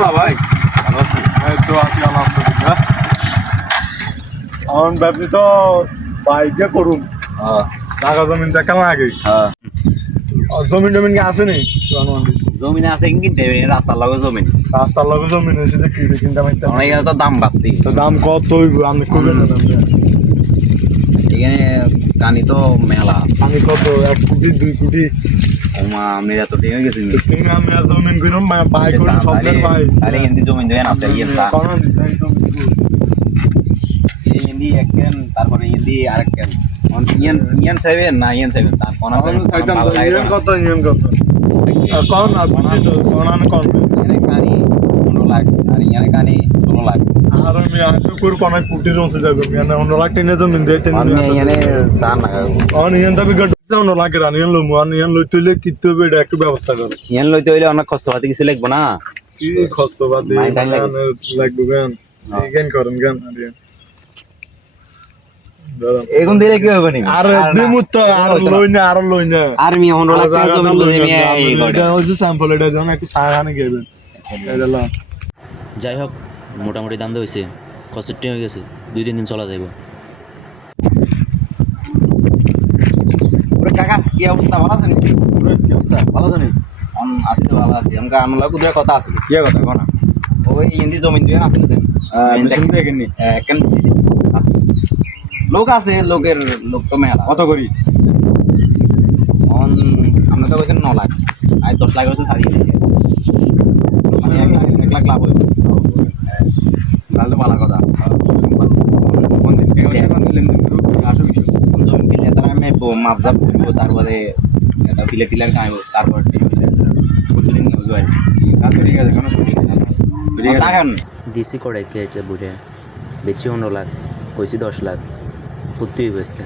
অবস্থা ভাই? ভালো আছি। এই তো আছি আলহামদুলিল্লাহ। এখন ভাবছি তো বাইকে করুন, হ্যাঁ জায়গা জমিন দেখা লাগে। হ্যাঁ জমিন টমিন কি আছে নি? জমিন আছে কিনতে রাস্তার লগে জমিন রাস্তার লগে জমিন হয়েছে দেখি কিনতে পারতে অনেক তো দাম বাড়তি দাম কত হইব আমি কইবেন না দাম। এখানে কানি তো মেলা আমি কত 1 কোটি 2 কোটি ওমা আমি এত ঠিক হয়ে গেছি কিনে আমি আর জমিন কিনুম বাই করুন সবদের ভাই তাহলে এমনি জমিন দেবেন আছে ইয়েন চা কোন দিন জমিন এমনি এককেন তারপরে এমনি আরেককেন ইয়েন ইয়েন সেভেন না ইয়েন সেভেন চা কোন খাইতাম তো ইয়েন কত কোন আর বুঝি তো কোন এখানে কানি 15 লাখ আর এখানে কানি 16 লাখ আর আমি আজ কোর কোন কোটি রোসে যাবে আমি 19 লাখ টিনে জমিন দিতে আমি এখানে চা না অন ইয়েন তবে গড 19 লাখ রান ইয়েন লমু আর ইয়েন লইতেলে কিতে হবে এটা একটু ব্যবস্থা কর ইয়েন লইতে হইলে অনেক কষ্ট পাতি কিছু লাগবে না কি খরচবাদী লাগবে গান গান করেন গান এখন দিলে কি হবে নি আর দিমু তো আর লই না আর মি 15 লাখ টাকা জমি বুঝে মি এই এটা হচ্ছে স্যাম্পল এটা যখন একটু সাহানে গেবেন এটা যাই হোক মোটামুটি দাম দিয়ে হয়েছে কষেরটি হয়ে গেছে 2-3 দিন চলা যাইব। ওরে কাকা কি অবস্থা ভালো আছেন কি অবস্থা ভালো আছেন আছি তো ভালো আছি আমকা আনলা কুদরে কথা আছে কি কথা কোনা ওই ইন্দি জমি দুই আছে না মেশিন দিয়ে কিনি কেন লোক আছে লোকের লোক তো মেলা কত করি অন আমরা তো কইছেন 9 লাখ আই 10 লাখ হচ্ছে ছাড়িয়ে দিয়েছে মানে 1 লাখ লাভ হইব তাহলে ভালো কথা কোন দিন কে হইছে কোন লেনদেন গ্রুপ আটো বিষয় জমি কিনলে তারা আমি মাপজাপ করব তারপরে এটা ফিলে ফিলার খাইব তারপর প্রতিদিন জয়েন তারপর ঠিক আছে কোনো সমস্যা নেই সাগান দিছি করে কে এটা বুঝে বেচি 15 লাখ কইছি 10 লাখ পুত্তি হইব আজকে।